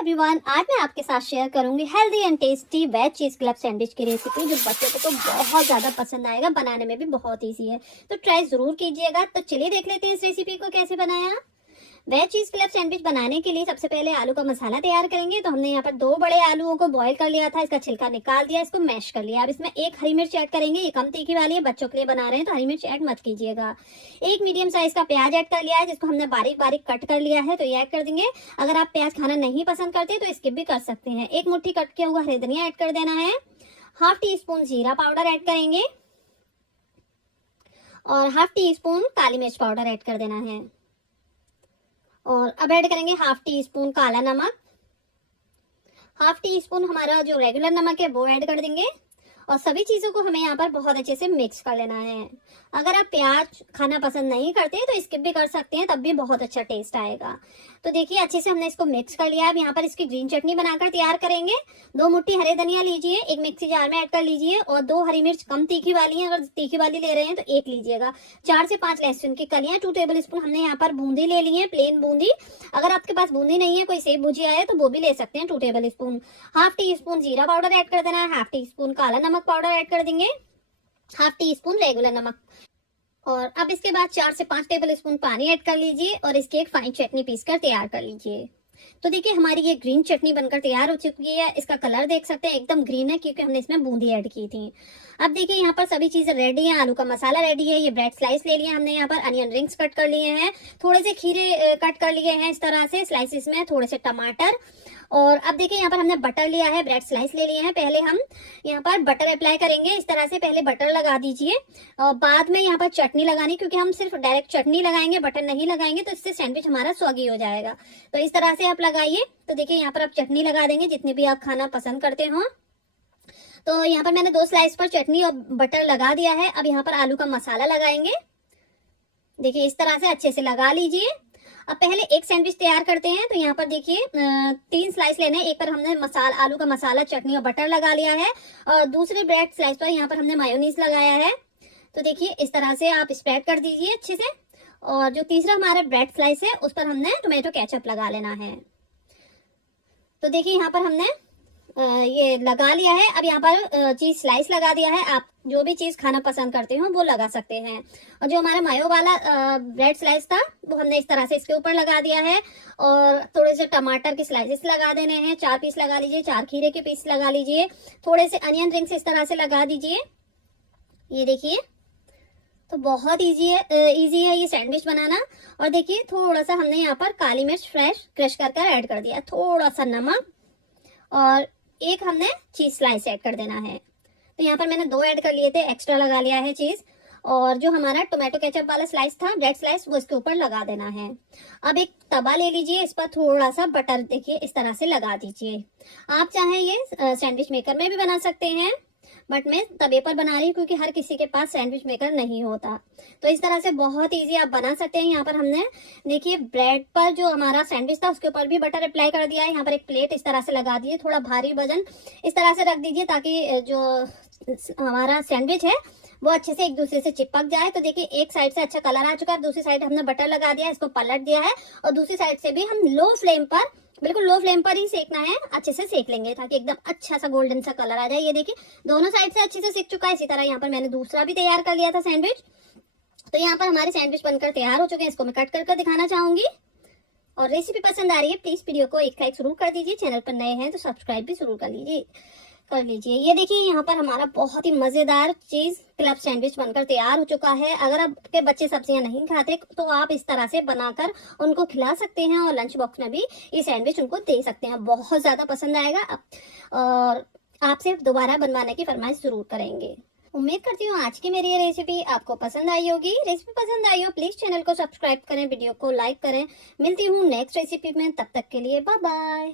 Everyone, आज मैं आपके साथ शेयर करूंगी हेल्दी एंड टेस्टी वेज चीज क्लब सैंडविच की रेसिपी, जो बच्चों को तो बहुत ज्यादा पसंद आएगा। बनाने में भी बहुत इजी है, तो ट्राई जरूर कीजिएगा। तो चलिए देख लेते हैं इस रेसिपी को कैसे बनाया। वेज चीज क्लब सैंडविच बनाने के लिए सबसे पहले आलू का मसाला तैयार करेंगे। तो हमने यहाँ पर 2 बड़े आलूओं को बॉईल कर लिया था, इसका छिलका निकाल दिया, इसको मैश कर लिया। अब इसमें 1 हरी मिर्च ऐड करेंगे। ये कम तीखी वाली है, बच्चों के लिए बना रहे हैं तो हरी मिर्च ऐड मत कीजिएगा। 1 मीडियम साइज का प्याज ऐड कर लिया है, जिसको हमने बारीक बारीक कट कर लिया है, तो ये ऐड कर देंगे। अगर आप प्याज खाना नहीं पसंद करते तो स्किप भी कर सकते हैं। 1 मुट्ठी कट किया हुआ हरी धनिया ऐड कर देना है। 1/2 टीस्पून जीरा पाउडर ऐड करेंगे और 1/2 टीस्पून काली मिर्च पाउडर ऐड कर देना है। और अब ऐड करेंगे 1/2 टीस्पून काला नमक। 1/2 टीस्पून हमारा जो रेगुलर नमक है वो ऐड कर देंगे। और सभी चीजों को हमें यहाँ पर बहुत अच्छे से मिक्स कर लेना है। अगर आप प्याज खाना पसंद नहीं करते तो स्किप भी कर सकते हैं, तब भी बहुत अच्छा टेस्ट आएगा। तो देखिए अच्छे से हमने इसको मिक्स कर लिया। अब यहाँ पर इसकी ग्रीन चटनी बनाकर तैयार करेंगे। 2 मुट्ठी हरे धनिया लीजिए, 1 मिक्सी जार में ऐड कर लीजिए। और 2 हरी मिर्च कम तीखी वाली है, अगर तीखी वाली ले रहे हैं तो 1 लीजिएगा। 4 से 5 लहसुन की कलियां, 2 टेबल स्पून हमने यहाँ पर बूंदी ले ली है, प्लेन बूंदी। अगर आपके पास बूंदी नहीं है, कोई सेब भुजिया है तो वो भी ले सकते हैं, 2 टेबल स्पून। 1/2 टीस्पून जीरा पाउडर ऐड कर देना है। 1/2 टीस्पून काला नमक पाउडर ऐड कर देंगे। 1/2 टीस्पून रेगुलर नमक। और अब इसके बाद 4 से 5 टेबल स्पून पानी ऐड कर लीजिए और इसकी एक फाइन चटनी पीस कर तैयार कर लीजिए। तो देखिए हमारी ये ग्रीन चटनी बनकर तैयार हो चुकी है। इसका कलर देख सकते हैं, एकदम ग्रीन है, क्योंकि हमने इसमें बूंदी ऐड की थी। अब देखिए यहाँ पर सभी चीजें रेडी हैं। आलू का मसाला रेडी है। ये ब्रेड स्लाइस ले लिए हमने, यहाँ पर अनियन रिंग्स कट कर लिए हैं, थोड़े से खीरे कट कर लिए हैं इस तरह से स्लाइसिस में, थोड़े से टमाटर। और अब देखिए यहाँ पर हमने बटर लिया है, ब्रेड स्लाइस ले लिए हैं। पहले हम यहाँ पर बटर अप्लाई करेंगे, इस तरह से पहले बटर लगा दीजिए और बाद में यहाँ पर चटनी लगानी, क्योंकि हम सिर्फ डायरेक्ट चटनी लगाएंगे, बटर नहीं लगाएंगे, तो इससे सैंडविच हमारा स्वागी हो जाएगा। तो इस तरह से आप लगाइए। तो देखिए यहाँ पर आप चटनी लगा देंगे जितनी भी आप खाना पसंद करते हो। तो यहाँ पर मैंने 2 स्लाइस पर चटनी और बटर लगा दिया है। अब यहाँ पर आलू का मसाला लगाएंगे। देखिए इस तरह से अच्छे से लगा लीजिए। अब पहले एक सैंडविच तैयार करते हैं। तो यहाँ पर देखिए 3 स्लाइस लेने हैं। एक पर हमने आलू का मसाला, चटनी और बटर लगा लिया है और दूसरी ब्रेड स्लाइस पर यहाँ पर हमने मायोनीज लगाया है। तो देखिए इस तरह से आप स्प्रेड कर दीजिए अच्छे से। और जो तीसरा हमारा ब्रेड स्लाइस है उस पर हमने टोमेटो केचप लगा लेना है। तो देखिए यहाँ पर हमने ये लगा लिया है। अब यहाँ पर चीज स्लाइस लगा दिया है। आप जो भी चीज खाना पसंद करते हो वो लगा सकते हैं। और जो हमारा मायो वाला ब्रेड स्लाइस था वो हमने इस तरह से इसके ऊपर लगा दिया है। और थोड़े से टमाटर के स्लाइसेस लगा देने हैं, 4 पीस लगा लीजिए, 4 खीरे के पीस लगा लीजिए, थोड़े से अनियन रिंग्स इस तरह से लगा दीजिए। ये देखिए तो बहुत इजी है ये सैंडविच बनाना। और देखिए थोड़ा सा हमने यहाँ पर काली मिर्च फ्रेश क्रश कर ऐड कर दिया, थोड़ा सा नमक और 1 हमने चीज स्लाइस ऐड कर देना है। तो यहाँ पर मैंने 2 ऐड कर लिए थे, एक्स्ट्रा लगा लिया है चीज। और जो हमारा टोमेटो केचप वाला स्लाइस था, ब्रेड स्लाइस, वो इसके ऊपर लगा देना है। अब एक तवा ले लीजिए, इस पर थोड़ा सा बटर देखिए इस तरह से लगा दीजिए। आप चाहे ये सैंडविच मेकर में भी बना सकते हैं, बट मैं तवे पर बना रही हूँ क्योंकि हर किसी के पास सैंडविच मेकर नहीं होता। तो इस तरह से बहुत इजी आप बना सकते हैं। यहाँ पर हमने देखिए ब्रेड पर जो हमारा सैंडविच था उसके ऊपर भी बटर अप्लाई कर दिया है। यहाँ पर एक प्लेट इस तरह से लगा दीजिए, थोड़ा भारी वजन इस तरह से रख दीजिए ताकि जो हमारा सैंडविच है वो अच्छे से एक दूसरे से चिपक जाए। तो देखिए एक साइड से अच्छा कलर आ चुका है, दूसरी साइड हमने बटर लगा दिया, इसको पलट दिया है। और दूसरी साइड से भी हम बिल्कुल लो फ्लेम पर ही सेकना है, अच्छे से सेक लेंगे ताकि एकदम अच्छा सा गोल्डन सा कलर आ जाए। ये देखिए दोनों साइड से अच्छे से सेक चुका है। इसी तरह यहाँ पर मैंने दूसरा भी तैयार कर लिया था सैंडविच। तो यहाँ पर हमारे सैंडविच बनकर तैयार हो चुके हैं, इसको मैं कट कर दिखाना चाहूंगी। और रेसिपी पसंद आ रही है प्लीज वीडियो को एक लाइक जरूर कर दीजिए, चैनल पर नए हैं तो सब्सक्राइब भी जरूर कर लीजिए। ये देखिए यहाँ पर हमारा बहुत ही मजेदार चीज क्लब सैंडविच बनकर तैयार हो चुका है। अगर आपके बच्चे सब्जियां नहीं खाते तो आप इस तरह से बनाकर उनको खिला सकते हैं और लंच बॉक्स में भी ये सैंडविच उनको दे सकते हैं, बहुत ज्यादा पसंद आएगा। और आपसे दोबारा बनवाने की फरमाइश जरूर करेंगे। उम्मीद करती हूँ आज की मेरी ये रेसिपी आपको पसंद आई होगी। रेसिपी पसंद आई हो प्लीज चैनल को सब्सक्राइब करें, वीडियो को लाइक करें। मिलती हूँ नेक्स्ट रेसिपी में, तब तक के लिए बाय बाय।